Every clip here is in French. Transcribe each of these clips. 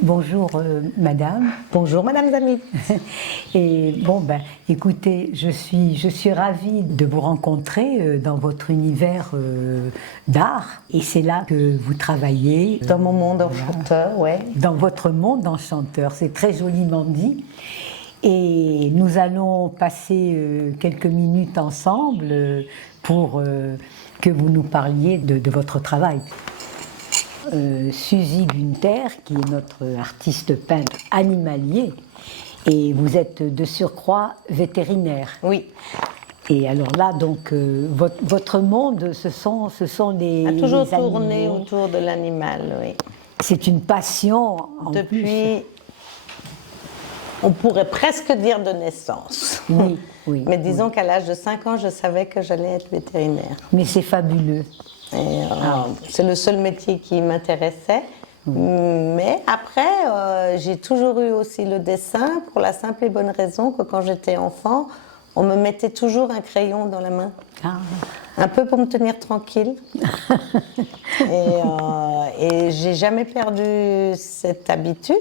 Bonjour madame. Bonjour madame Zami. Et bon écoutez, je suis ravie de vous rencontrer dans votre univers d'art, et c'est là que vous travaillez. Dans mon monde enchanteur, ouais. Dans votre monde enchanteur, c'est très joliment dit. Et nous allons passer quelques minutes ensemble pour que vous nous parliez de votre travail. Suzy Günther, qui est notre artiste peintre animalier, et vous êtes de surcroît vétérinaire. Oui. Et alors là, donc, votre monde, ce sont les a toujours les tourné animaux. autour de l'animal, oui. C'est une passion en Depuis, plus. on pourrait presque dire de naissance. Oui, oui. Mais disons qu'à l'âge de 5 ans, je savais que j'allais être vétérinaire. Mais c'est fabuleux. Et, c'est le seul métier qui m'intéressait. Mais après, j'ai toujours eu aussi le dessin, pour la simple et bonne raison que quand j'étais enfant, on me mettait toujours un crayon dans la main. Un peu pour me tenir tranquille. Et j'ai jamais perdu cette habitude,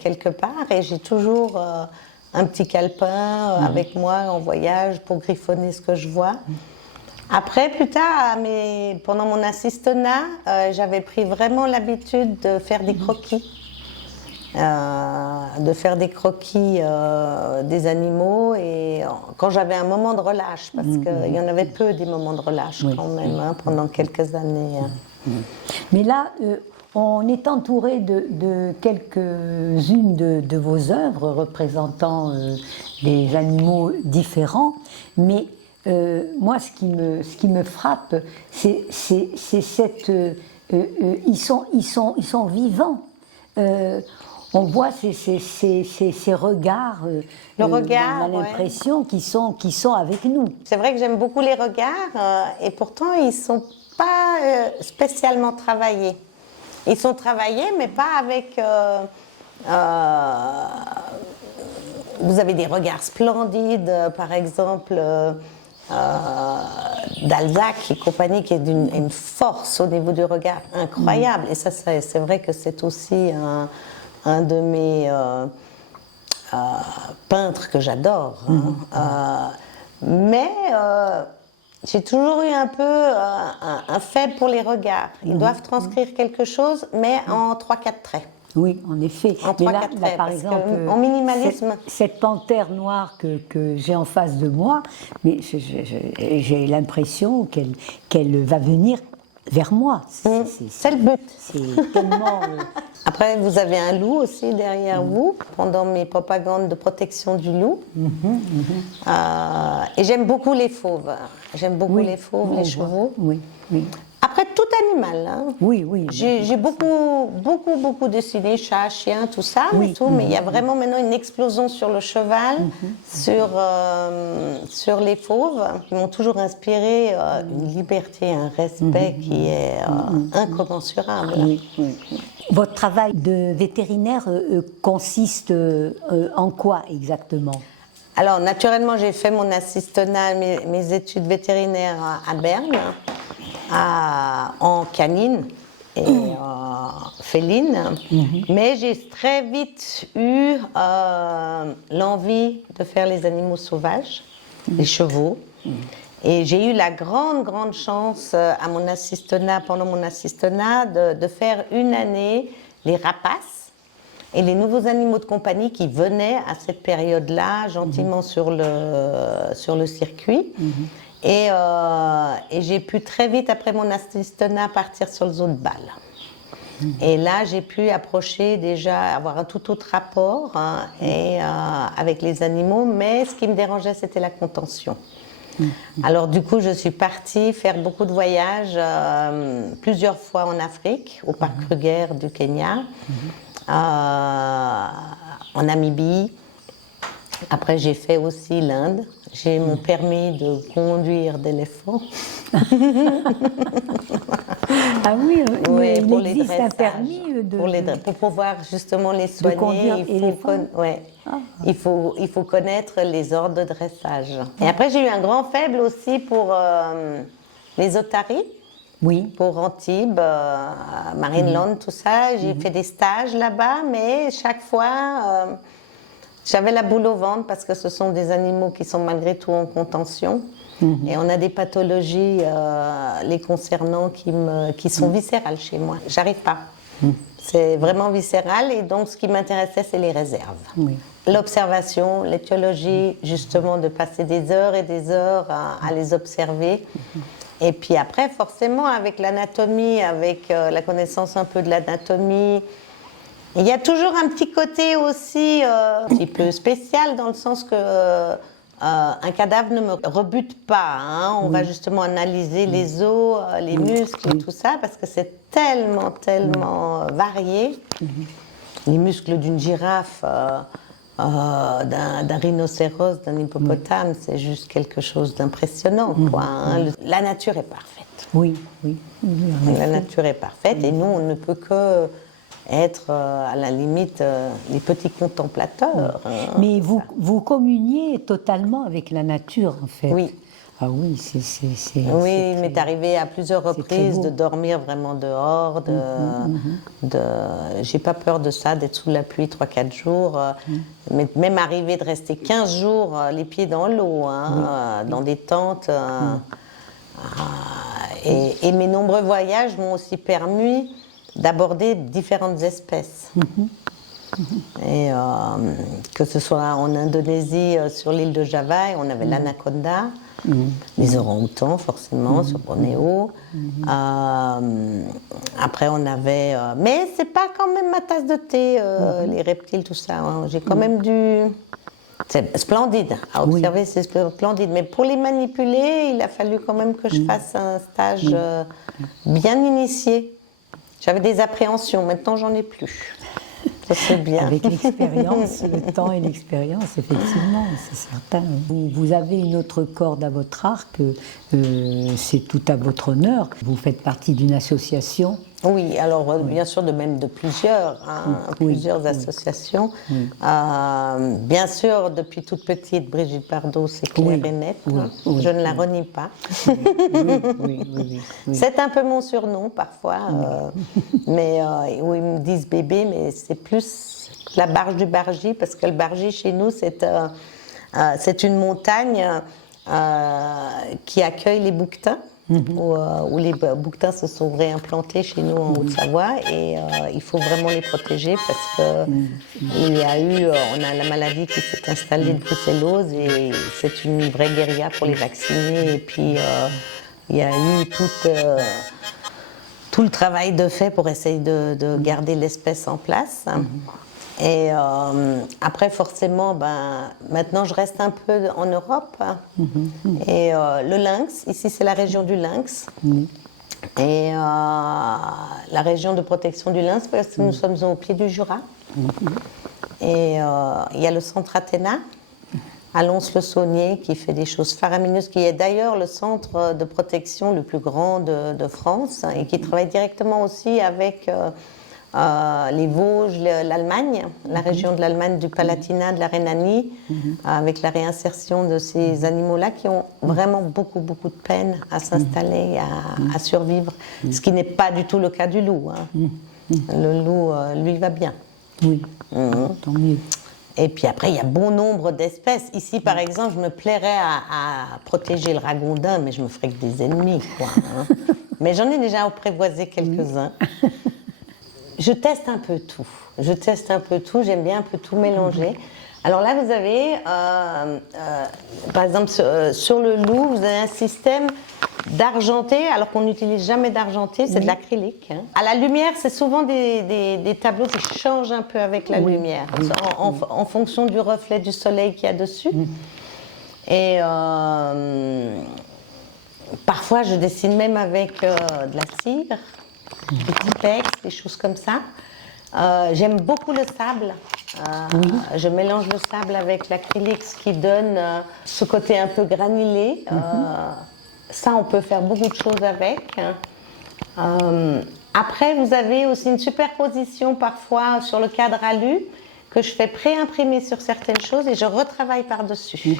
quelque part. Et j'ai toujours un petit calepin avec moi en voyage pour griffonner ce que je vois. Après, plus tard, pendant mon assistanat, j'avais pris vraiment l'habitude de faire des croquis. Des animaux, et quand j'avais un moment de relâche, parce qu'il y en avait peu des moments de relâche quand même, pendant quelques années. Mais là, on est entouré de quelques-unes de vos œuvres représentant des animaux différents, mais moi, ce qui me frappe, c'est cette... ils sont vivants. On voit ces regards. Le regard, on a l'impression qu'ils sont avec nous. C'est vrai que j'aime beaucoup les regards, et pourtant ils ne sont pas spécialement travaillés. Ils sont travaillés, mais pas avec... vous avez des regards splendides, par exemple... Balzac et compagnie, qui est une force au niveau du regard incroyable. Et ça, c'est vrai que c'est aussi un de mes peintres que j'adore. Mais j'ai toujours eu un peu un faible pour les regards. Ils doivent transcrire quelque chose, mais en 3-4 traits. Oui, en effet. En 3-4 traits, par parce exemple, en minimalisme. Cette panthère noire que j'ai en face de moi, mais j'ai l'impression qu'elle va venir vers moi. C'est le but. C'est tellement... Après, vous avez un loup aussi derrière vous, pendant mes propagandes de protection du loup. Et j'aime beaucoup les fauves. J'aime beaucoup les fauves, les chevaux. Oui, oui. Après, tout animal. Hein. Oui, oui. J'ai beaucoup dessiné, chat, chien, tout ça, mais il y a vraiment maintenant une explosion sur le cheval, sur les fauves, qui m'ont toujours inspiré une liberté, un respect qui est incommensurable. Oui, oui. Votre travail de vétérinaire consiste en quoi exactement ? Alors, naturellement, j'ai fait mon assistanat, mes études vétérinaires à Berne, en canine et féline, mais j'ai très vite eu l'envie de faire les animaux sauvages, les chevaux. Et j'ai eu la grande chance pendant mon assistanat de faire une année les rapaces et les nouveaux animaux de compagnie qui venaient à cette période-là gentiment sur le circuit. Et j'ai pu très vite, après mon assistanat, partir sur le zoo de Bâle. Et là, j'ai pu approcher déjà, avoir un tout autre rapport avec les animaux, mais ce qui me dérangeait, c'était la contention. Alors du coup, je suis partie faire beaucoup de voyages, plusieurs fois en Afrique, au parc Kruger du Kenya, en Namibie. Après, j'ai fait aussi l'Inde. J'ai mon permis de conduire d'éléphant. Ah oui, ouais, il existe un permis pour pouvoir justement les soigner. Il faut connaître les ordres de dressage. Et après, j'ai eu un grand faible aussi pour les otaries. Oui. pour Antibes, Marineland, tout ça. J'ai fait des stages là-bas, mais chaque fois, j'avais la boule au ventre parce que ce sont des animaux qui sont malgré tout en contention. Et on a des pathologies les concernant qui sont viscérales chez moi. J'arrive pas. C'est vraiment viscéral et donc ce qui m'intéressait, c'est les réserves. Oui. L'observation, l'étiologie, justement de passer des heures et des heures à les observer. Et puis après, forcément, avec l'anatomie, avec la connaissance un peu de l'anatomie, il y a toujours un petit côté aussi un petit peu spécial dans le sens que un cadavre ne me rebute pas. Hein. On va justement analyser les os, les muscles et tout ça parce que c'est tellement varié. Les muscles d'une girafe, d'un rhinocéros, d'un hippopotame, c'est juste quelque chose d'impressionnant. Quoi, hein. La nature est parfaite. Oui, oui. La nature est parfaite et nous, on ne peut que être à la limite les petits contemplateurs. Hein. Mais vous communiez totalement avec la nature, en fait. Oui. Ah oui, c'est Oui, il m'est arrivé à plusieurs reprises de dormir vraiment dehors. J'ai pas peur de ça, d'être sous la pluie 3-4 jours. Mais même arrivé de rester 15 jours les pieds dans l'eau, hein, dans des tentes. Et mes nombreux voyages m'ont aussi permis d'aborder différentes espèces. Et que ce soit en Indonésie, sur l'île de Java, on avait l'anaconda, les orang-outans forcément, sur Bornéo. Après on avait... mais c'est pas quand même ma tasse de thé, les reptiles, tout ça. Hein. J'ai quand même dû... C'est splendide, à observer, c'est splendide. Mais pour les manipuler, il a fallu quand même que je fasse un stage bien initié. J'avais des appréhensions, maintenant j'en ai plus. Ça c'est bien. Avec l'expérience, le temps et l'expérience, effectivement, c'est certain. Vous avez une autre corde à votre arc, c'est tout à votre honneur. Vous faites partie d'une association. Oui, alors bien sûr de plusieurs, plusieurs associations. Bien sûr, depuis toute petite, Brigitte Bardot, c'est clair et net. Je ne la renie pas. C'est un peu mon surnom parfois, mais où ils me disent bébé, mais c'est plus la barge du Bargy, parce que le Bargy chez nous, c'est une montagne qui accueille les bouquetins. Où les bouquetins se sont réimplantés chez nous en Haute-Savoie et il faut vraiment les protéger parce que on a la maladie qui s'est installée de brucellose et c'est une vraie guérilla pour les vacciner et puis il y a eu tout le travail de fait pour essayer de garder l'espèce en place. Et après, forcément, maintenant, je reste un peu en Europe. Et le lynx, ici, c'est la région du lynx. Et la région de protection du lynx, parce que nous sommes au pied du Jura. Et il y a le centre Athéna, à Lons-le-Saunier, qui fait des choses faramineuses, qui est d'ailleurs le centre de protection le plus grand de France, et qui travaille directement aussi avec... les Vosges, l'Allemagne, la région de l'Allemagne, du Palatinat, de la Rhénanie, avec la réinsertion de ces animaux-là qui ont vraiment beaucoup de peine à s'installer, à survivre, ce qui n'est pas du tout le cas du loup. Hein. Le loup, lui, va bien. Oui, tant mieux. Et puis après, il y a bon nombre d'espèces. Ici, par exemple, je me plairais à protéger le ragondin, mais je me ferais que des ennemis, quoi. Hein. Mais j'en ai déjà apprivoisé quelques-uns. Je teste un peu tout. J'aime bien un peu tout mélanger. Alors là, vous avez, par exemple, sur le loup, vous avez un système d'argenté, alors qu'on n'utilise jamais d'argenté, c'est de l'acrylique. Hein. À la lumière, c'est souvent des tableaux qui changent un peu avec la lumière, en fonction du reflet du soleil qu'il y a dessus. Et parfois, je dessine même avec de la cire. Des typex, des choses comme ça. J'aime beaucoup le sable. Je mélange le sable avec l'acrylique, ce qui donne ce côté un peu granulé. Ça, on peut faire beaucoup de choses avec. Après, vous avez aussi une superposition parfois sur le cadre alu, que je fais pré-imprimer sur certaines choses et je retravaille par-dessus.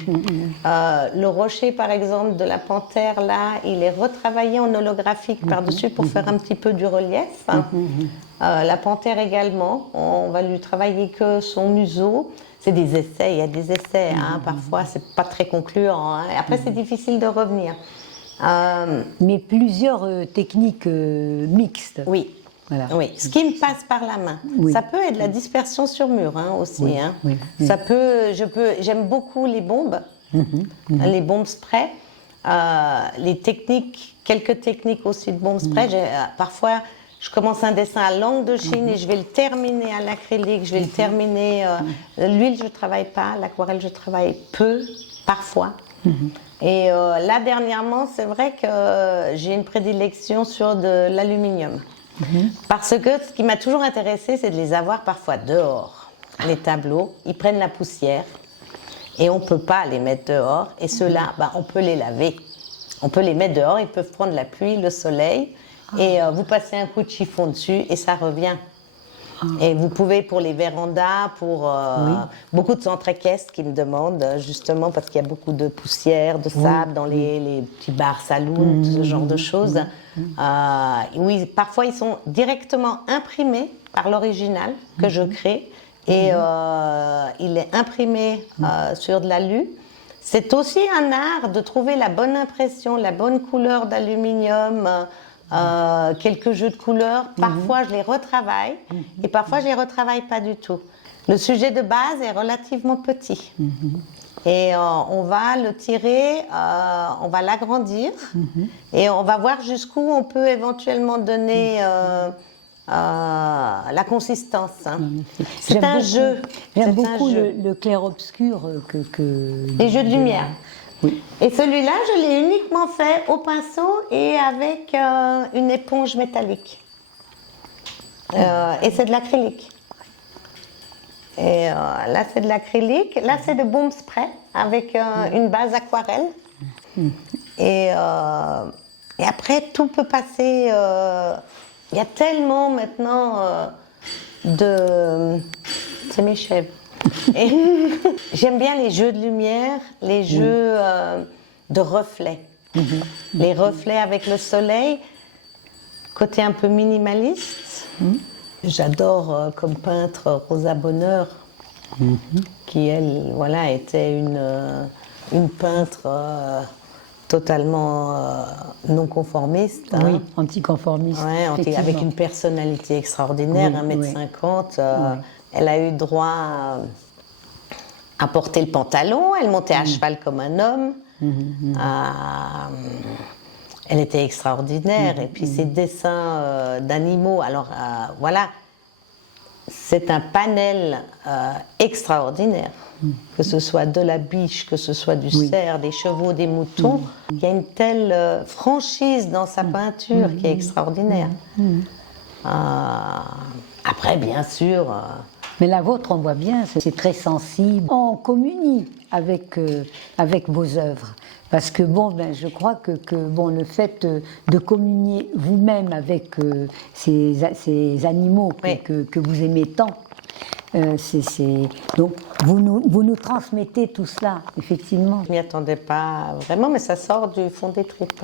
Le rocher, par exemple, de la panthère, là, il est retravaillé en holographique par-dessus pour faire un petit peu du relief. La panthère également, on va lui travailler que son museau. C'est des essais, il y a des essais, parfois c'est pas très concluant. Et après, c'est difficile de revenir. Mais plusieurs techniques mixtes. Oui. Voilà. Oui, ce qui me passe par la main. Oui. Ça peut être la dispersion sur mur aussi. Oui, oui, oui. J'aime beaucoup les bombes, les bombes spray, les techniques, quelques techniques aussi de bombes spray. Parfois, je commence un dessin à l'encre de Chine et je vais le terminer à l'acrylique, je vais le terminer. L'huile, je ne travaille pas, l'aquarelle, je travaille peu, parfois. Et là, dernièrement, c'est vrai que j'ai une prédilection sur de l'aluminium. Parce que ce qui m'a toujours intéressée, c'est de les avoir parfois dehors. Les tableaux, ils prennent la poussière et on ne peut pas les mettre dehors. Et ceux-là, on peut les laver. On peut les mettre dehors, ils peuvent prendre la pluie, le soleil. Et vous passez un coup de chiffon dessus et ça revient. Et vous pouvez pour les vérandas, pour beaucoup de centres équestres qui me demandent, justement parce qu'il y a beaucoup de poussière, de sable dans les petits bars saloons, ce genre de choses. Oui, parfois ils sont directement imprimés par l'original que je crée et il est imprimé sur de l'alu. C'est aussi un art de trouver la bonne impression, la bonne couleur d'aluminium. Quelques jeux de couleurs, parfois je les retravaille et parfois je les retravaille pas du tout. Le sujet de base est relativement petit et on va le tirer, on va l'agrandir et on va voir jusqu'où on peut éventuellement donner la consistance. C'est un jeu. J'aime beaucoup le clair-obscur Les jeux de lumière. Oui. Et celui-là, je l'ai uniquement fait au pinceau et avec une éponge métallique. Et c'est de l'acrylique. Et là, c'est de l'acrylique. Là, c'est de bombe spray avec une base aquarelle. Et après, tout peut passer. Il y a tellement maintenant de... C'est mes chèvres. J'aime bien les jeux de lumière, les jeux de reflets. Les reflets avec le soleil, côté un peu minimaliste. J'adore comme peintre Rosa Bonheur, qui elle, voilà, était une peintre totalement non conformiste. Oui, anticonformiste. Ouais, avec une personnalité extraordinaire, 1m50. Elle a eu droit à porter le pantalon, elle montait à cheval comme un homme. Elle était extraordinaire. Et puis ses dessins d'animaux, alors voilà, c'est un panel extraordinaire. Que ce soit de la biche, que ce soit du cerf, des chevaux, des moutons. Il y a une telle franchise dans sa peinture qui est extraordinaire. Après, bien sûr... Mais la vôtre, on voit bien, c'est très sensible. On communie avec vos œuvres. Parce que je crois que le fait de communier vous-même avec ces animaux que vous aimez tant, donc vous nous transmettez tout cela, effectivement. Je m'y attendais pas vraiment, mais ça sort du fond des tripes.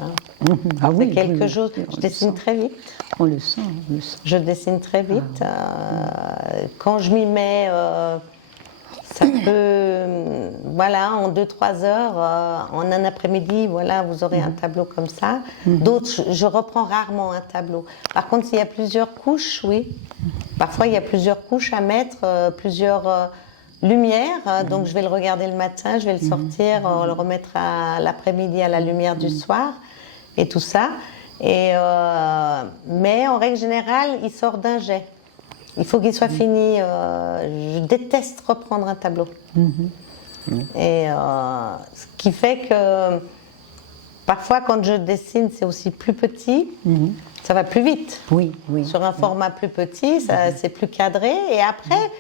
Ah oui, c'est quelque chose. Je dessine très vite. On le sent, on le sent. Je dessine très vite. Quand je m'y mets, ça peut, voilà, en 2-3 heures, en un après-midi, voilà, vous aurez un tableau comme ça. D'autres, je reprends rarement un tableau. Par contre, s'il y a plusieurs couches, oui. Parfois, il y a plusieurs couches à mettre, plusieurs lumières. Donc, je vais le regarder le matin, je vais le sortir, le remettre à l'après-midi à la lumière du soir et tout ça. Mais en règle générale, il sort d'un jet. Il faut qu'il soit fini. Je déteste reprendre un tableau. Et ce qui fait que parfois, quand je dessine, c'est aussi plus petit. Ça va plus vite. Oui. Sur un format plus petit, c'est plus cadré. Et après,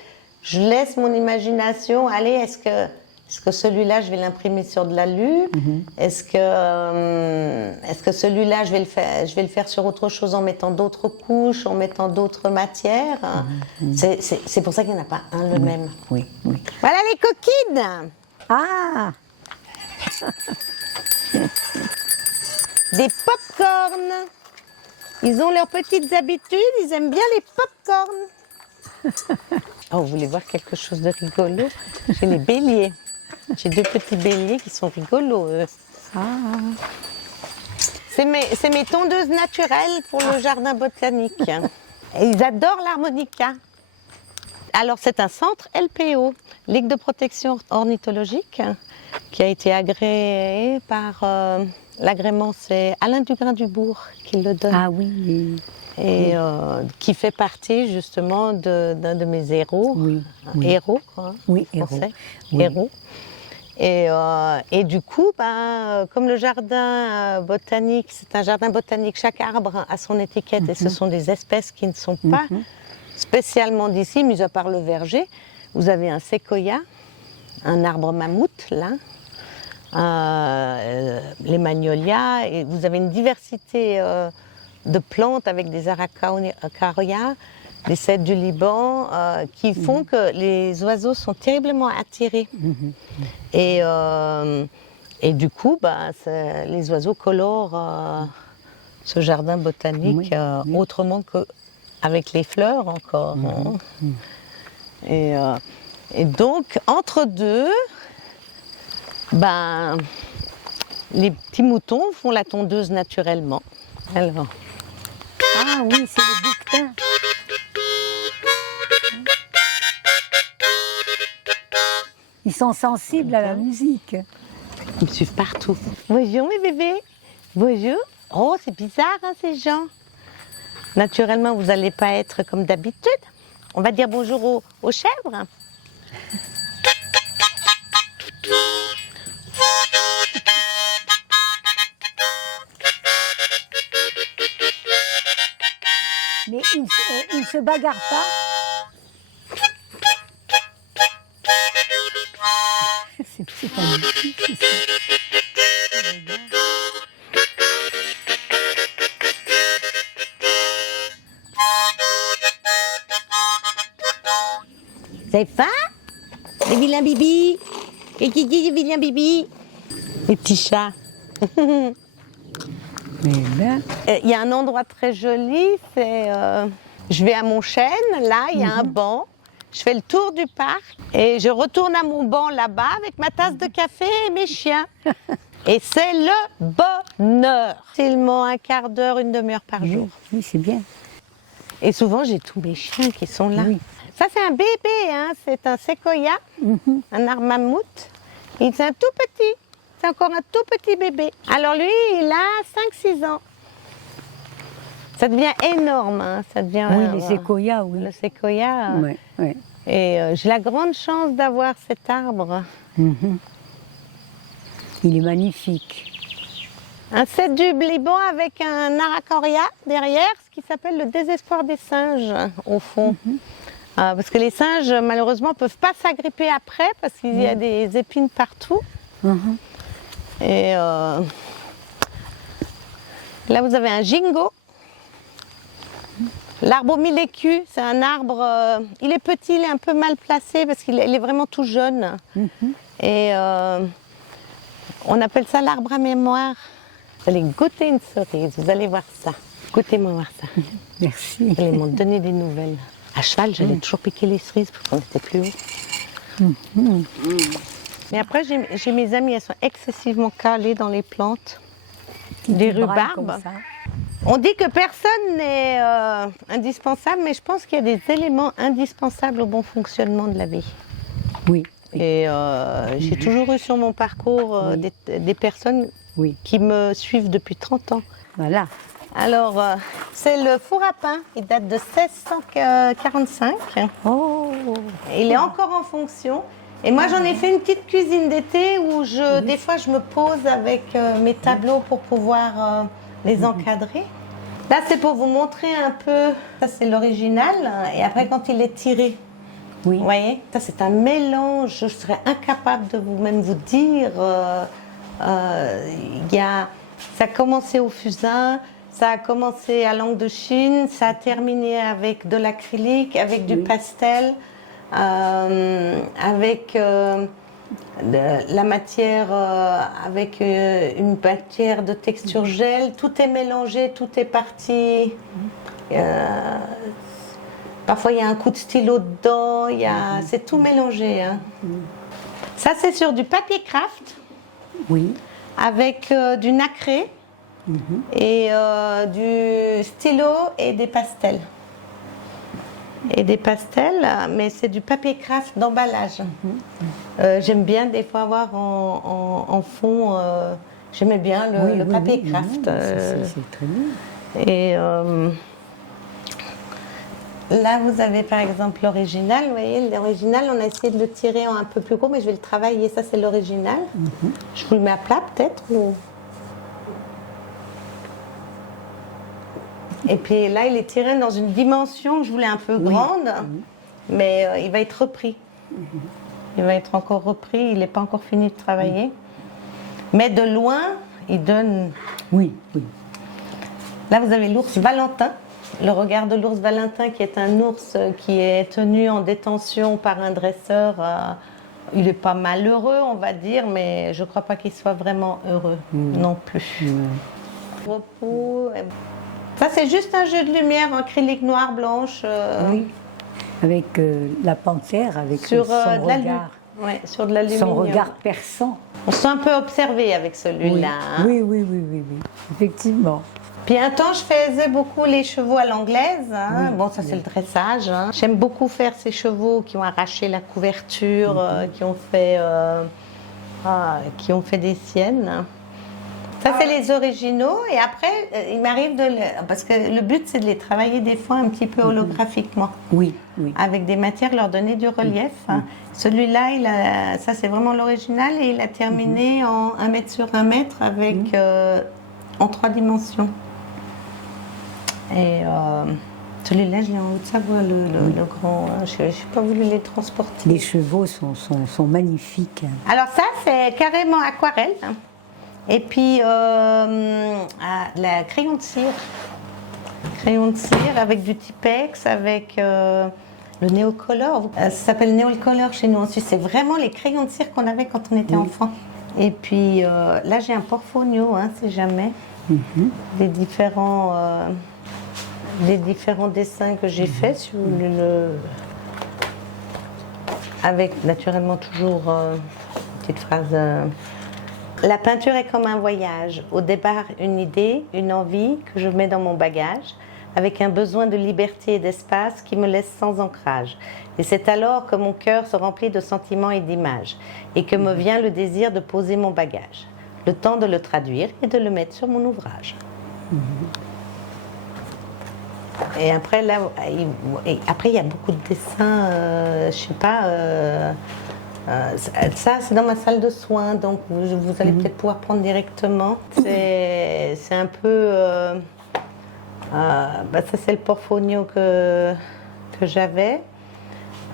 je laisse mon imagination aller. Est-ce que Est-ce que celui-là, je vais l'imprimer sur de l'alu? Est-ce que celui-là, je vais le faire sur autre chose en mettant d'autres couches, en mettant d'autres matières? C'est pour ça qu'il n'y en a pas un le même. Oui, oui. Voilà les coquines! Ah! Des pop-corn. Ils ont leurs petites habitudes, ils aiment bien les pop-corn. Oh, vous voulez voir quelque chose de rigolo? J'ai les béliers. J'ai 2 petits béliers qui sont rigolos, eux. Ah! C'est mes tondeuses naturelles pour le jardin botanique. Et ils adorent l'harmonica. Alors, c'est un centre LPO, Ligue de protection ornithologique, qui a été agréé par... l'agrément, c'est Alain Dugrain-Dubourg qui le donne. Ah oui. Et qui fait partie justement d'un de mes héros. Oui, oui. Héros, quoi. Oui, Français. Oui. Héros. Et du coup, comme le jardin botanique, c'est un jardin botanique, chaque arbre a son étiquette et ce sont des espèces qui ne sont pas spécialement d'ici, mis à part le verger. Vous avez un séquoia, un arbre mammouth, là, les magnolias, et vous avez une diversité de plantes avec des araucaria, des cèdres du Liban, qui font que les oiseaux sont terriblement attirés. Et du coup, les oiseaux colorent ce jardin botanique autrement qu'avec les fleurs encore. Et donc, entre deux, les petits moutons font la tondeuse naturellement. Alors. Ah oui, c'est le bouquetin. Ils sont sensibles à la musique. Ils me suivent partout. Bonjour mes bébés. Bonjour. Oh, c'est bizarre hein, ces gens. Naturellement, vous n'allez pas être comme d'habitude. On va dire bonjour aux chèvres. Mais ils ne se bagarrent pas. C'est pas difficile, ça. Vous avez faim? Les vilains bibis. Et qui dit les vilains bibis? Les petits chats. Il y a un endroit très joli, c'est... je vais à mon chêne, là, il y a un banc. Je fais le tour du parc et je retourne à mon banc là-bas avec ma tasse de café et mes chiens. Et c'est le bonheur. Seulement un quart d'heure, une demi-heure par jour. Oui, c'est bien. Et souvent, j'ai tous mes chiens qui sont là. Oui. Ça, c'est un bébé, hein. C'est un séquoia, un arbre mammouth. Il est un tout petit. C'est encore un tout petit bébé. Alors lui, il a 5-6 ans. Ça devient énorme. Hein. Ça devient, oui, les séquoias, oui. Le séquoia. Oui, oui. Et j'ai la grande chance d'avoir cet arbre. Il est magnifique. Un cèdre du Liban avec un araucaria derrière, ce qui s'appelle le désespoir des singes, au fond. Parce que les singes, malheureusement, ne peuvent pas s'agripper après parce qu'il y a des épines partout. Et là, vous avez un gingo. L'arbre au mille écus, c'est un arbre, il est petit, il est un peu mal placé parce qu'il est vraiment tout jeune. Et on appelle ça l'arbre à mémoire. Vous allez goûter une cerise, vous allez voir ça. Goûtez-moi voir ça. Merci. Vous allez m'en donner des nouvelles. À cheval, j'allais toujours piquer les cerises parce qu'on était plus haut. Mais après, j'ai mes amies, elles sont excessivement calées dans les plantes. Des rhubarbes. On dit que personne n'est indispensable, mais je pense qu'il y a des éléments indispensables au bon fonctionnement de la vie. Oui. Et j'ai toujours eu sur mon parcours des personnes qui me suivent depuis 30 ans. Voilà. Alors, c'est le four à pain. Il date de 1645. Oh. Il est encore en fonction. Et moi, j'en ai fait une petite cuisine d'été où des fois, je me pose avec mes tableaux pour pouvoir les encadrer. Là, c'est pour vous montrer un peu. Ça, c'est l'original. Et après, quand il est tiré, Oui. Vous voyez, ça c'est un mélange, je serais incapable de vous-même vous dire. Ça a commencé au fusain, ça a commencé à l'encre de Chine, ça a terminé avec de l'acrylique, avec du pastel, avec la matière, avec une matière de texture gel. Tout est mélangé, tout est parti. Parfois il y a un coup de stylo dedans, c'est tout mélangé. Hein. Ça c'est sur du papier craft. Oui. Avec du nacré et du stylo et des pastels. Mais c'est du papier craft d'emballage. J'aime bien des fois avoir en fond, j'aimais bien le papier craft. C'est très bien. Et là, vous avez par exemple l'original. Vous voyez, l'original, on a essayé de le tirer en un peu plus gros, mais je vais le travailler. Ça, c'est l'original. Je vous le mets à plat, peut-être ou... Et puis là, il est tiré dans une dimension que je voulais un peu grande, mais il va être repris. Il va être encore repris. Il n'est pas encore fini de travailler. Mais de loin, il donne... Oui, oui. Là, vous avez l'ours Valentin. Le regard de l'ours Valentin, qui est un ours qui est tenu en détention par un dresseur. Il n'est pas malheureux, on va dire, mais je ne crois pas qu'il soit vraiment heureux non plus. Repos. Ça, c'est juste un jeu de lumière en acrylique noir, blanche. Oui, avec la panthère, avec sur son de la regard. Ouais, sur de l'aluminium. Son regard perçant. On se sent un peu observé avec celui-là. Hein. Oui, effectivement. Puis un temps, je faisais beaucoup les chevaux à l'anglaise. Hein. Bon, ça, c'est le dressage. Hein. J'aime beaucoup faire ces chevaux qui ont arraché la couverture, qui ont fait des siennes. Ça, c'est les originaux. Et après, il m'arrive parce que le but, c'est de les travailler des fois un petit peu holographiquement. Oui. Avec des matières, leur donner du relief. Celui-là, ça, c'est vraiment l'original. Et il a terminé en 1 mètre sur 1 mètre avec, en 3 dimensions. Et celui-là, je l'ai en Haute-Savoie, le grand. Je n'ai pas voulu les transporter. Les chevaux sont magnifiques. Alors ça, c'est carrément aquarelle. Et puis, la crayon de cire. Crayon de cire avec du Tipex, avec le Néocolor. Ça s'appelle Néocolor chez nous en Suisse. C'est vraiment les crayons de cire qu'on avait quand on était enfant. Et puis, là, j'ai un portfolio, hein, si jamais. Les différents dessins que j'ai faits sur avec naturellement toujours une petite phrase. La peinture est comme un voyage. Au départ, une idée, une envie que je mets dans mon bagage, avec un besoin de liberté et d'espace qui me laisse sans ancrage. Et c'est alors que mon cœur se remplit de sentiments et d'images, et que me vient le désir de poser mon bagage. Le temps de le traduire et de le mettre sur mon ouvrage. Et après, là, il y a beaucoup de dessins, je sais pas, ça c'est dans ma salle de soins, donc vous allez peut-être pouvoir prendre directement. C'est un peu, ça c'est le portfolio que j'avais,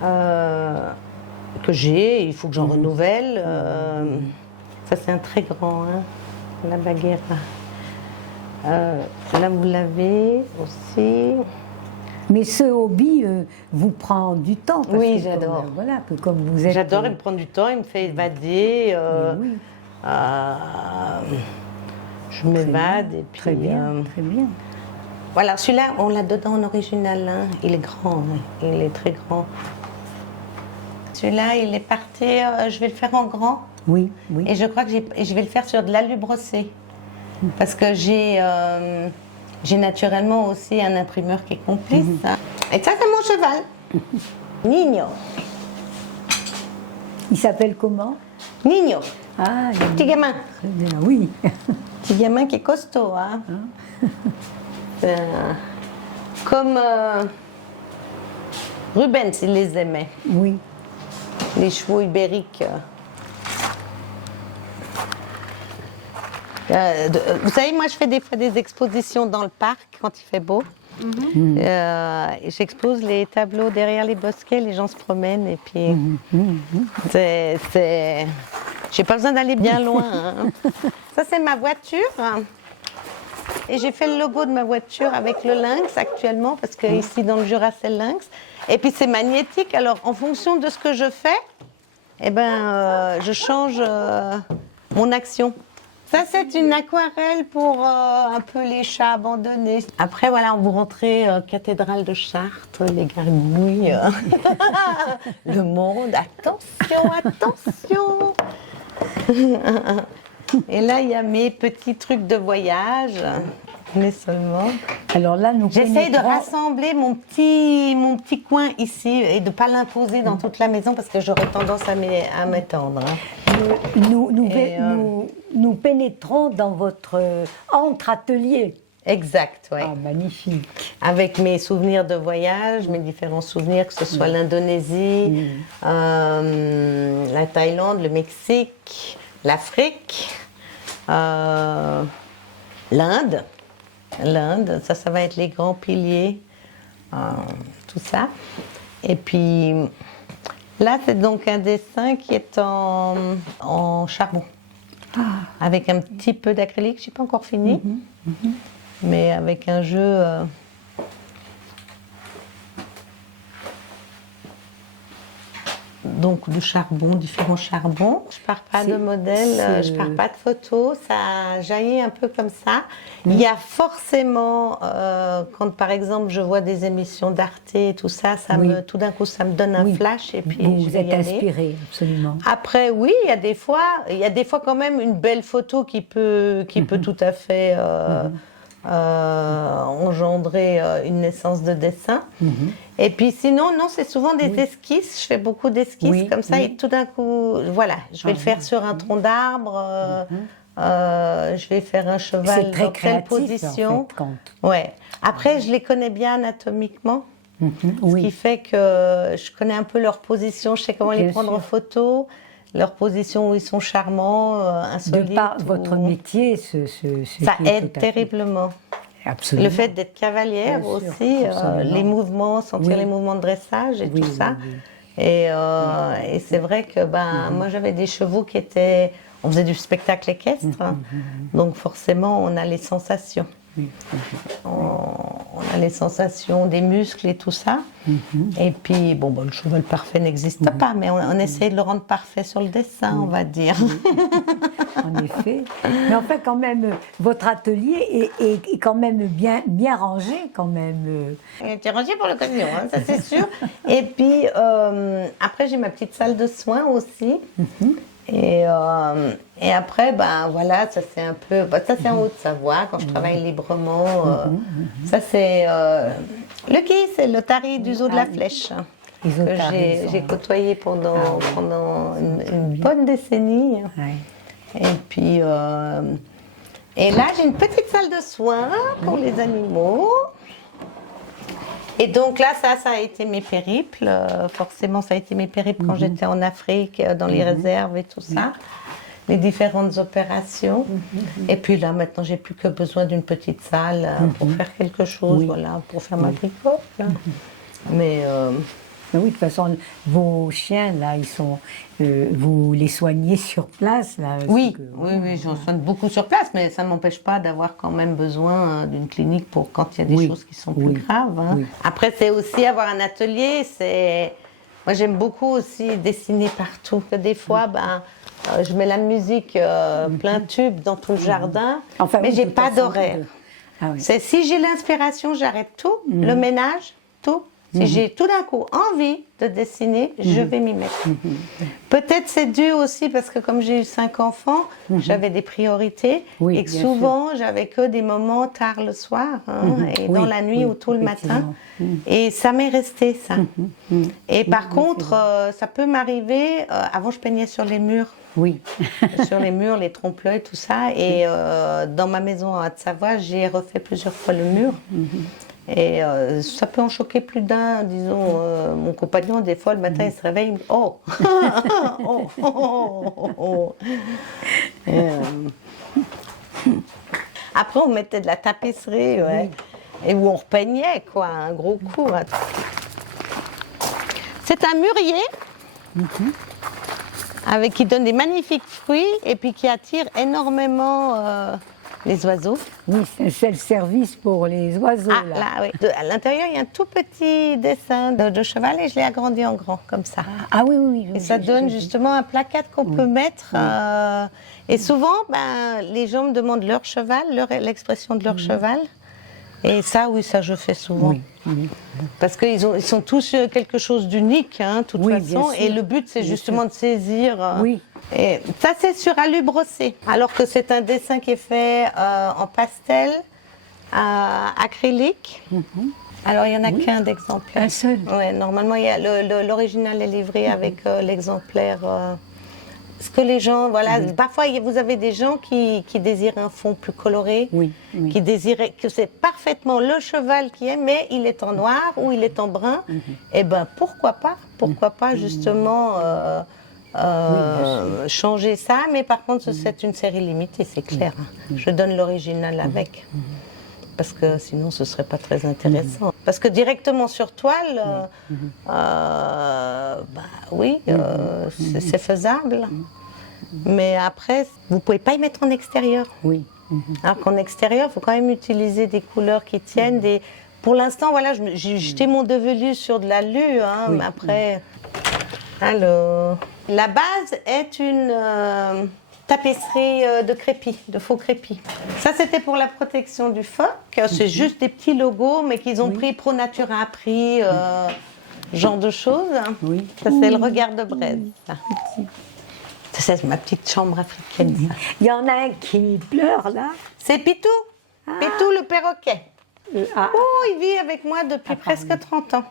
que j'ai, il faut que j'en renouvelle. Ça c'est un très grand, hein, la baguette. Là, vous l'avez aussi. Mais ce hobby vous prend du temps. Parce Oui, que j'adore. Voilà, que comme vous êtes. J'adore, il me prend du temps, il me fait évader. Je m'évade et puis. Très bien, très bien. Voilà, celui-là, on l'a dedans en original. Hein. Il est grand, hein. Il est très grand. Celui-là, il est parti. Je vais le faire en grand. Oui. Et je crois que je vais le faire sur de l'alu brossé. Parce que j'ai naturellement aussi un imprimeur qui est complice. Hein. Et ça, c'est mon cheval. Nino. Il s'appelle comment? Nino. Ah, Petit gamin. Très bien, oui. Petit gamin qui est costaud. Hein. Comme Rubens, il les aimait. Oui. Les chevaux ibériques. Vous savez, moi je fais des fois des expositions dans le parc quand il fait beau. J'expose les tableaux derrière les bosquets, les gens se promènent et puis j'ai pas besoin d'aller bien loin. Hein. Ça c'est ma voiture et j'ai fait le logo de ma voiture avec le lynx actuellement parce que ici dans le Jura c'est le lynx. Et puis c'est magnétique. Alors en fonction de ce que je fais, je change mon action. Ça, c'est une aquarelle pour un peu les chats abandonnés. Après, voilà, vous rentrez cathédrale de Chartres, les gargouilles, le monde. Attention, attention. Et là, il y a mes petits trucs de voyage, mais seulement. Alors là, nous j'essaye de rassembler mon petit coin ici et de ne pas l'imposer dans toute la maison parce que j'aurais tendance à m'étendre. Hein. Nous pénétrons dans votre entre-atelier. Exact, oui. Ah, magnifique. Avec mes souvenirs de voyage, mes différents souvenirs, que ce soit l'Indonésie, la Thaïlande, le Mexique, l'Afrique, l'Inde. L'Inde, ça va être les grands piliers, tout ça. Et puis là, c'est donc un dessin qui est en charbon, avec un petit peu d'acrylique. Je n'ai pas encore fini, mais avec un jeu. Donc du charbon, différents charbons. Je pars pas de modèle, je pars pas de photos, ça jaillit un peu comme ça. Il y a forcément, quand par exemple je vois des émissions d'Arte et tout ça, tout d'un coup ça me donne un flash et puis vous êtes inspirée, absolument. Après oui, il y a des fois quand même une belle photo qui peut tout à fait engendrer une naissance de dessin. Et puis sinon, non, c'est souvent des esquisses. Je fais beaucoup d'esquisses comme ça et tout d'un coup, voilà, je vais le faire sur un tronc d'arbre. Je vais faire un cheval dans telle position. Ouais. Après, je les connais bien anatomiquement. Ce qui fait que je connais un peu leur position. Je sais comment les prendre en photo. Leur position où ils sont charmants, insolites. De par votre métier, ça aide terriblement. Absolument. Le fait d'être cavalière bien aussi, les mouvements, sentir les mouvements de dressage et tout ça. Et c'est vrai que moi j'avais des chevaux qui étaient... On faisait du spectacle équestre, donc forcément on a les sensations. On a les sensations des muscles et tout ça. Et puis, le cheval parfait n'existe pas, mais on essaie de le rendre parfait sur le dessin, on va dire. En effet. Mais en fait, quand même, votre atelier est quand même bien rangé, quand même. Il était rangé pour l'occasion, hein, ça c'est sûr. Et puis, après, j'ai ma petite salle de soins aussi. Et après, voilà, ça c'est un peu... ça c'est en Haute-Savoie, quand je travaille librement. Ça c'est... le qui, c'est l'Otari du Zoo de la Flèche. Que j'ai côtoyé pendant une bonne décennie. Et puis... et là, j'ai une petite salle de soins pour les animaux. Et donc là, ça a été mes périples. Forcément, ça a été mes périples quand j'étais en Afrique, dans les réserves et tout ça. Les différentes opérations. Et puis là, maintenant, j'ai plus que besoin d'une petite salle pour faire quelque chose, voilà, pour faire ma bricole. Mais oui, de toute façon, vos chiens, là, ils sont... vous les soignez sur place, là. Oui, j'en soigne beaucoup sur place, mais ça ne m'empêche pas d'avoir quand même besoin d'une clinique pour quand il y a des choses qui sont plus graves. Hein. Après, c'est aussi avoir un atelier. Moi, j'aime beaucoup aussi dessiner partout. Des fois, je mets la musique plein tube dans tout le jardin, mais j'ai pas d'horaire. Si j'ai l'inspiration, j'arrête tout, le ménage, tout. Si j'ai tout d'un coup envie de dessiner, je vais m'y mettre. Peut-être c'est dû aussi parce que comme j'ai eu 5 enfants, j'avais des priorités et que souvent j'avais que des moments tard le soir et dans la nuit ou tôt le matin. Et ça m'est resté ça. Et par contre, ça peut m'arriver, avant je peignais sur les murs. Sur les murs, les trompe-l'œil, tout ça. Et dans ma maison à Haute-Savoie, j'ai refait plusieurs fois le mur. Et ça peut en choquer plus d'un, disons. Mon compagnon, des fois, le matin, il se réveille, il me dit « Oh, Après, on mettait de la tapisserie, et où on repeignait, quoi, un gros coup. C'est un mûrier qui donne des magnifiques fruits et puis qui attire énormément les oiseaux. Oui, c'est un self-service pour les oiseaux. Ah, là. là, oui. À l'intérieur, il y a un tout petit dessin de cheval et je l'ai agrandi en grand, comme ça. Ah oui, oui. Et ça donne justement un placard qu'on peut mettre. Et souvent, les gens me demandent leur cheval, l'expression de leur cheval. Et ça, oui, ça je fais souvent. Oui, oui. Parce qu'ils sont tous quelque chose d'unique, hein, de toute Oui, façon. bien sûr. Et le but, c'est Bien justement sûr. de saisir. Oui. Et ça, c'est sur alu brossé. Alors que c'est un dessin qui est fait en pastel, acrylique. Alors, il n'y en a qu'un d'exemplaire. Un seul. Ouais, normalement, l'original est livré avec l'exemplaire. Ce que les gens, voilà, parfois vous avez des gens qui désirent un fond plus coloré, Oui, oui. qui désiraient que c'est parfaitement le cheval qui est, mais il est en noir ou il est en brun. Et ben pourquoi pas justement changer ça, mais par contre c'est une série limitée, c'est clair. Je donne l'original avec. Parce que sinon ce ne serait pas très intéressant. Parce que directement sur toile, c'est faisable. Mais après, vous ne pouvez pas y mettre en extérieur. Oui. Alors qu'en extérieur, il faut quand même utiliser des couleurs qui tiennent. Pour l'instant, voilà, j'ai jeté mon develu sur de l'alu. Hein, mais après, alors, la base est une tapisserie de crépi, de faux crépi. Ça, c'était pour la protection du phoque. C'est juste des petits logos, mais qu'ils ont pris, Pro Nature a appris, genre de choses. Oui. Ça, c'est le regard de braise. Ça. Ça, c'est ma petite chambre africaine. Ça. Il y en a un qui pleure, là. C'est Pitou. Pitou, le perroquet. Oh, il vit avec moi depuis presque 30 ans.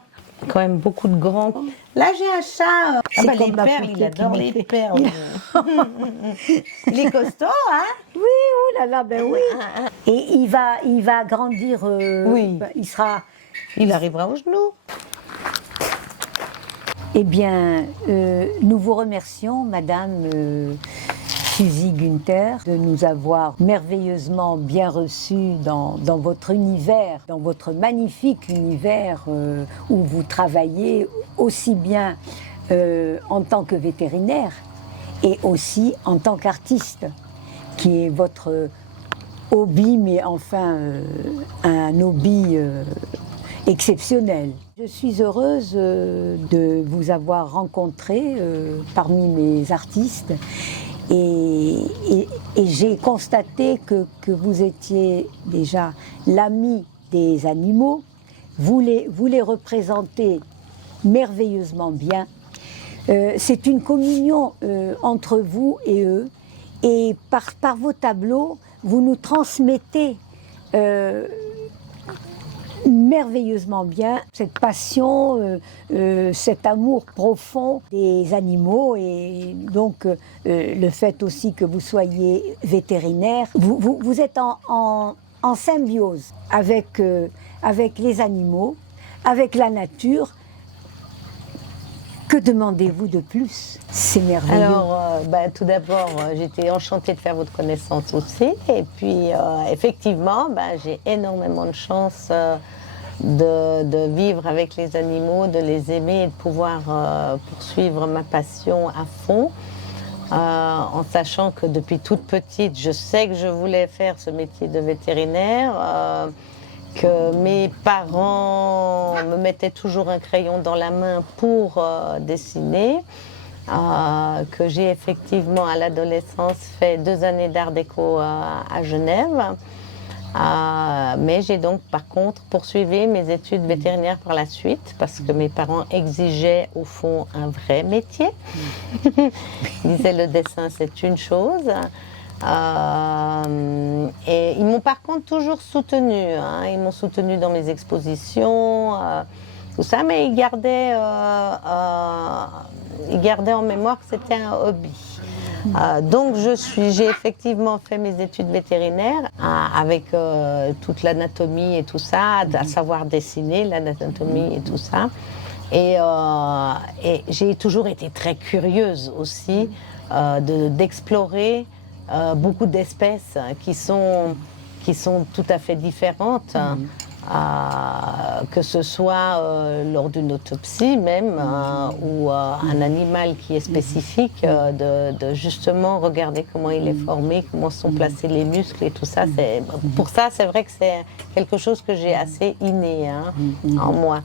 Quand même beaucoup de grands. Là, j'ai un chat. Les perles, il adore les perles. Il est costaud, hein? Oui, oh là là, ben oui. Et il va grandir. Oui. Il arrivera aux genoux. Eh bien, nous vous remercions, Madame Suzy Günther, de nous avoir merveilleusement bien reçus dans votre univers, dans votre magnifique univers où vous travaillez aussi bien en tant que vétérinaire et aussi en tant qu'artiste, qui est votre hobby, mais enfin un hobby exceptionnel. Je suis heureuse de vous avoir rencontré parmi mes artistes et j'ai constaté que vous étiez déjà l'ami des animaux, vous les représentez merveilleusement bien. C'est une communion entre vous et eux, et par vos tableaux, vous nous transmettez merveilleusement bien cette passion, cet amour profond des animaux, et donc le fait aussi que vous soyez vétérinaire. Vous êtes en symbiose avec les animaux, avec la nature. Que demandez-vous de plus? C'est merveilleux. Alors, tout d'abord, j'étais enchantée de faire votre connaissance aussi. Et puis, effectivement, j'ai énormément de chance de vivre avec les animaux, de les aimer et de pouvoir poursuivre ma passion à fond. En sachant que depuis toute petite, je sais que je voulais faire ce métier de vétérinaire. Que mes parents me mettaient toujours un crayon dans la main pour dessiner, que j'ai effectivement à l'adolescence fait 2 années d'art déco à Genève, mais j'ai donc par contre poursuivi mes études vétérinaires par la suite parce que mes parents exigeaient au fond un vrai métier. Ils disaient le dessin c'est une chose. Et ils m'ont par contre toujours soutenue. Ils m'ont soutenue dans mes expositions, tout ça, mais ils gardaient en mémoire que c'était un hobby. Donc j'ai effectivement fait mes études vétérinaires avec toute l'anatomie et tout ça, à savoir dessiner l'anatomie et tout ça. Et j'ai toujours été très curieuse aussi d'explorer beaucoup d'espèces qui sont tout à fait différentes. que ce soit lors d'une autopsie même, ou un animal qui est spécifique, de justement regarder comment il est formé, comment sont placés les muscles et tout ça. Pour ça, c'est vrai que c'est quelque chose que j'ai assez inné en moi.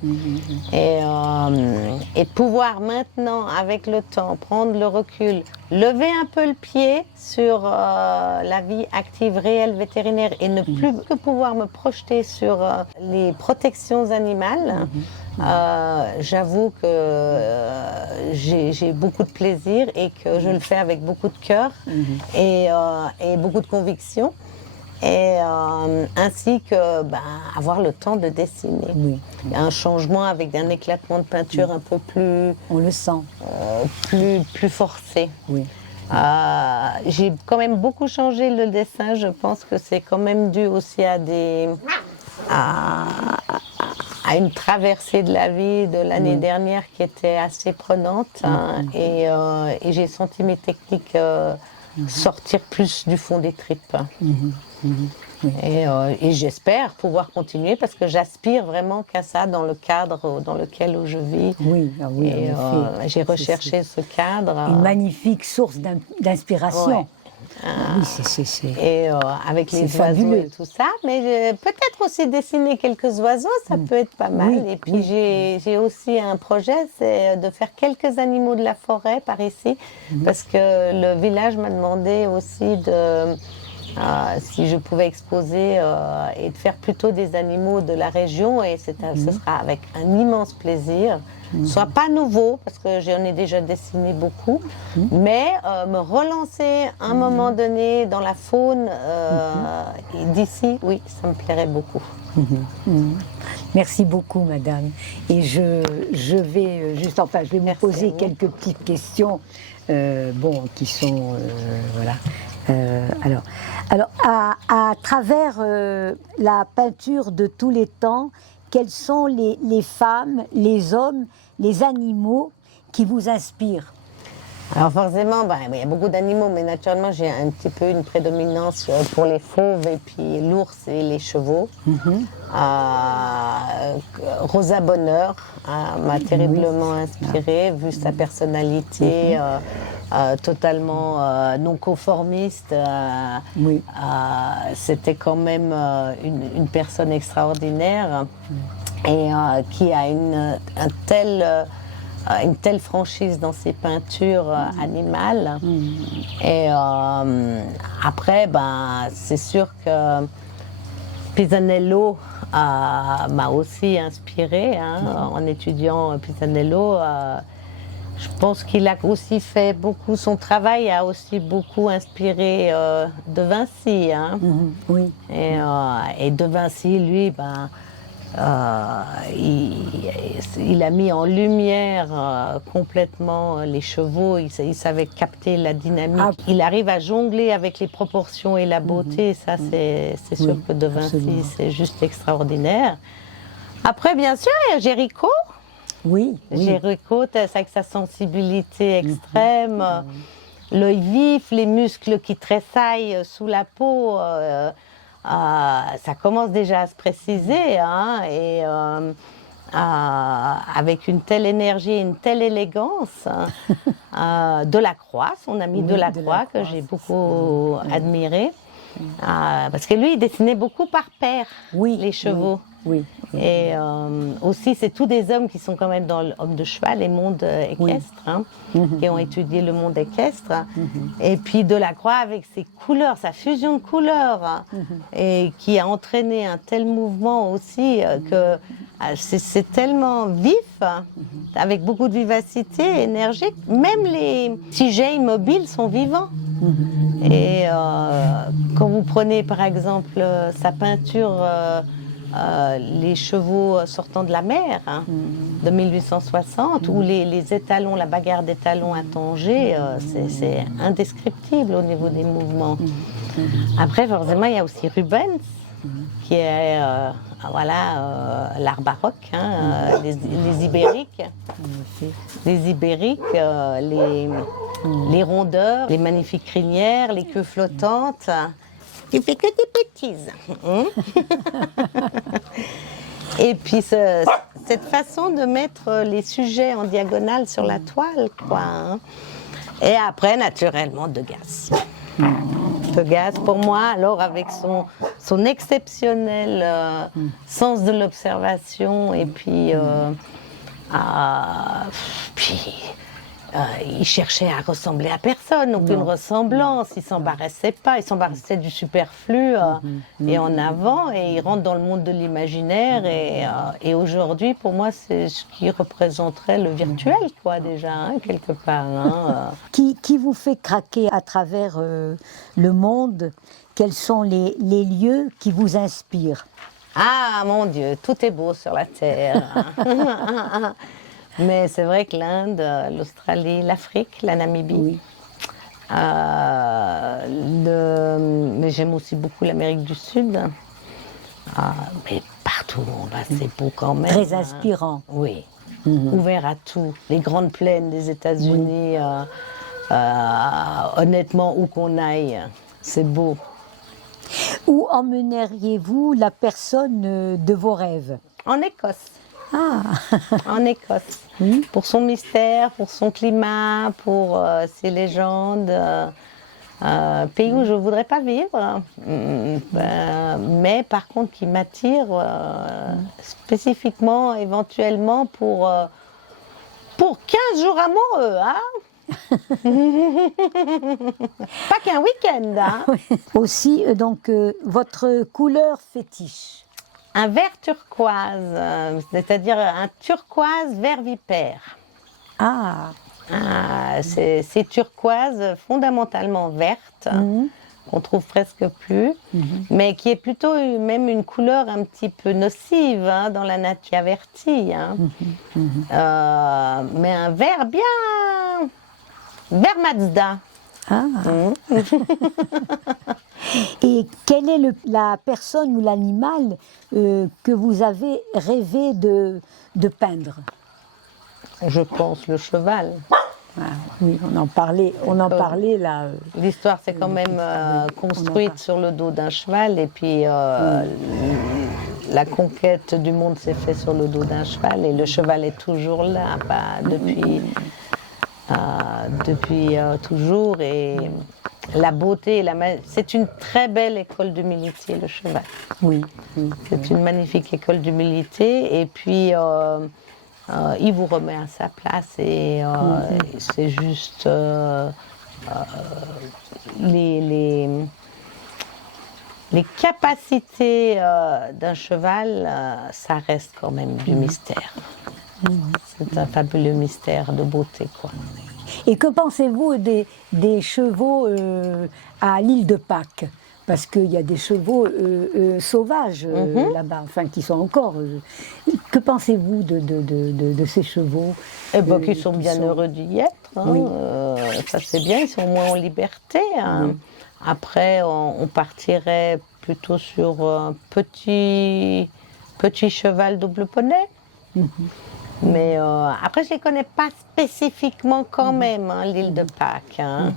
Et de pouvoir maintenant, avec le temps, prendre le recul, lever un peu le pied sur la vie active réelle vétérinaire et ne plus que pouvoir me projeter sur les protections animales, j'avoue que j'ai beaucoup de plaisir et que je le fais avec beaucoup de cœur et beaucoup de conviction. Et ainsi que avoir le temps de dessiner. Oui. Il y a un changement avec un éclatement de peinture un peu plus... On le sent. Plus forcé. Oui. J'ai quand même beaucoup changé le dessin. Je pense que c'est quand même dû aussi à une traversée de la vie de l'année dernière qui était assez prenante. Et j'ai senti mes techniques sortir plus du fond des tripes. Et j'espère pouvoir continuer parce que j'aspire vraiment qu'à ça dans le cadre dans lequel je vis. Oui, oui. Et j'ai recherché ce cadre. Une magnifique source d'inspiration. Ouais. Oui, c'est. Et avec les oiseaux fabuleux. et tout ça, mais peut-être aussi dessiner quelques oiseaux, ça peut être pas mal. Oui, et puis j'ai aussi un projet, c'est de faire quelques animaux de la forêt par ici, parce que le village m'a demandé aussi si je pouvais exposer et de faire plutôt des animaux de la région, et ce sera avec un immense plaisir. Soit pas nouveau, parce que j'en ai déjà dessiné beaucoup, mais me relancer à un moment donné dans la faune d'ici, oui, ça me plairait beaucoup. Merci beaucoup, madame. Et je vais vous poser quelques petites questions, qui sont, voilà. Alors, à travers la peinture de tous les temps, quels sont les femmes, les hommes, les animaux qui vous inspirent? Alors forcément, il y a beaucoup d'animaux, mais naturellement j'ai un petit peu une prédominance pour les fauves et puis l'ours et les chevaux. Rosa Bonheur m'a terriblement inspirée, vu sa personnalité totalement non conformiste. C'était quand même une personne extraordinaire et qui a une telle franchise dans ses peintures animales. Et après, c'est sûr que Pisanello m'a aussi inspirée en étudiant Pisanello. Je pense qu'il a aussi fait beaucoup, son travail a aussi beaucoup inspiré De Vinci. Oui. Et De Vinci, lui, il a mis en lumière complètement les chevaux, il savait capter la dynamique. Il arrive à jongler avec les proportions et la beauté, ça c'est sûr que De Vinci, c'est juste extraordinaire. Après, bien sûr, il y a Géricault. Oui. Géricault, avec sa sensibilité extrême, l'œil vif, les muscles qui tressaillent sous la peau. Ça commence déjà à se préciser, et avec une telle énergie, une telle élégance. Delacroix, son ami Delacroix, que j'ai beaucoup admiré. Parce que lui, il dessinait beaucoup par paire, les chevaux. Oui. Et aussi, c'est tous des hommes qui sont quand même dans l'homme de cheval, les mondes équestres, qui ont étudié le monde équestre. Et puis Delacroix avec ses couleurs, sa fusion de couleurs, et qui a entraîné un tel mouvement aussi que c'est tellement vif, avec beaucoup de vivacité, énergique. Même les sujets immobiles sont vivants. Et quand vous prenez par exemple sa peinture les chevaux sortant de la mer de 1860, ou les étalons, la bagarre d'étalons à Tanger, c'est indescriptible au niveau des mouvements. Après, forcément, il y a aussi Rubens, qui est l'art baroque, les ibériques, les rondeurs, les magnifiques crinières, les queues flottantes. Tu fais que des bêtises. Et puis cette façon de mettre les sujets en diagonale sur la toile, quoi. Hein. Et après, naturellement, Degas. Degas, pour moi, alors avec son exceptionnel sens de l'observation et puis, il cherchait à ressembler à personne, aucune ressemblance, il s'embarrassait pas, il s'embarrassait du superflu et en avant, et il rentre dans le monde de l'imaginaire, et aujourd'hui, pour moi, c'est ce qui représenterait le virtuel, quoi, déjà, hein, quelque part. Hein. Qui vous fait craquer à travers le monde? Quels sont les lieux qui vous inspirent? Ah, mon Dieu, tout est beau sur la Terre. Mais c'est vrai que l'Inde, l'Australie, l'Afrique, la Namibie. Oui. Mais j'aime aussi beaucoup l'Amérique du Sud. Mais partout où on va, c'est beau quand même. Très inspirant. Oui. Ouvert à tout. Les grandes plaines des États-Unis, honnêtement, où qu'on aille, c'est beau. Où emmèneriez-vous la personne de vos rêves? En Écosse. Ah. En Écosse. Pour son mystère, pour son climat, pour ses légendes. Pays où je ne voudrais pas vivre, mais par contre qui m'attire spécifiquement, éventuellement pour 15 jours amoureux. Hein. Pas qu'un week-end. Hein. Aussi, donc, votre couleur fétiche? Un vert turquoise, c'est-à-dire un turquoise vert vipère. Ah, c'est turquoise fondamentalement verte, qu'on trouve presque plus, mais qui est plutôt même une couleur un petit peu nocive hein, dans la nature, qui avertit. Hein. Mais un vert bien... vert Mazda. ah. Et quelle est la personne ou l'animal que vous avez rêvé de peindre? Je pense le cheval. Ah, oui, on en parlait là. L'histoire s'est quand même construite sur le dos d'un cheval et puis la conquête du monde s'est faite sur le dos d'un cheval et le cheval est toujours là depuis toujours et la beauté, c'est une très belle école d'humilité le cheval. Oui. C'est une magnifique école d'humilité et puis il vous remet à sa place et c'est juste les capacités d'un cheval, ça reste quand même du mystère. C'est un fabuleux mystère de beauté, quoi. Et que pensez-vous des chevaux à l'île de Pâques? Parce qu'il y a des chevaux sauvages là-bas, enfin qui sont encore. Que pensez-vous de ces chevaux? Eh bien, qu'ils sont bien heureux d'y être. Hein. Oui. Ça, c'est bien, ils sont au moins en liberté. Hein. Après, on partirait plutôt sur un petit cheval double poney. Mais après, je ne les connais pas spécifiquement quand même, hein, l'île de Pâques. Hein.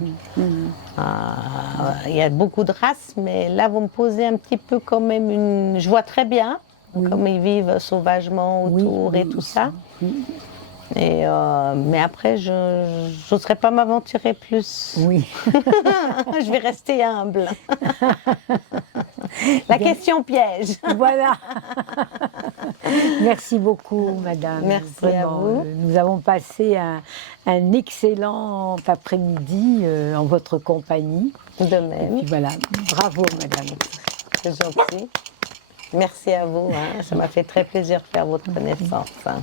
Il y a beaucoup de races, mais là, vous me posez un petit peu quand même une... Je vois très bien comme ils vivent sauvagement autour et tout ça. Et, mais après, je n'oserais pas m'aventurer plus. Oui. Je vais rester humble. La question piège. Voilà. Merci beaucoup, madame. Merci Vraiment, à vous. Nous avons passé un excellent après-midi en votre compagnie. De Et même. puis voilà, bravo, madame. C'est gentil. Merci à vous. Hein. Ça m'a fait très plaisir de faire votre connaissance. Hein.